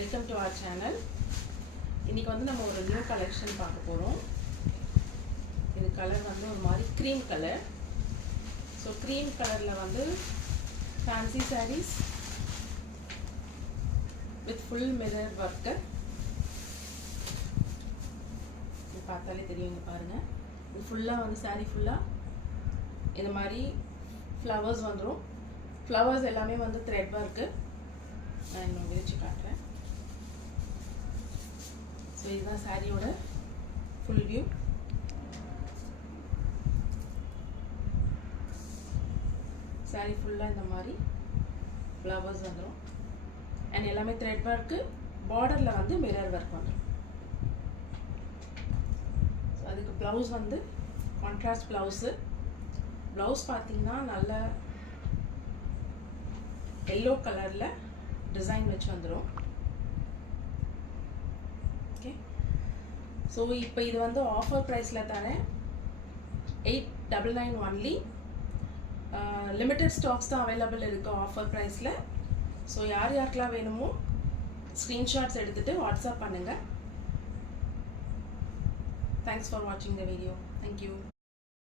Welcome to our channel. இன்னைக்கு வந்து நம்ம ஒரு நியூ கலெக்ஷன் பார்க்க போறோம். இது கலர் வந்து ஒரு மாதிரி cream color. So cream colorல வந்து fancy sarees with full mirror work. இது பார்த்தாலே தெரியுங்க பாருங்க. இது ஃபுல்லா வந்து saree ஃபுல்லா இந்த மாதிரி flowers வந்துரும். Flowers எல்லாமே வந்து thread work. நான் இன்னும் விரிச்சு காட்டுறேன். So இதுதான் சாரியோட full view. சாரி ஃபுல்லா இந்த மாதிரி flowers வந்துரும். and எல்லாமே thread work, borderல வந்து mirror work வந்துரும். So அதுக்கு blouse வந்து contrast blouse. Blouse பாத்தீங்கன்னா நல்ல yellow கலர்ல டிசைன் வச்சு வந்துரும். ஓகே. சோ இப்போ இது வந்து ஆஃபர் பிரைஸ்ல தரேன். 899 only. லிமிட்டட் ஸ்டாக்ஸ் தான் அவைலபிள் இருக்கு ஆஃபர் பிரைஸ்ல. சோ யார் யாருக்கெல்லாம் வேணுமோ ஸ்கிரீன்ஷாட்ஸ் எடுத்துட்டு வாட்ஸ்அப் பண்ணுங்க. Thanks for watching the video. Thank you.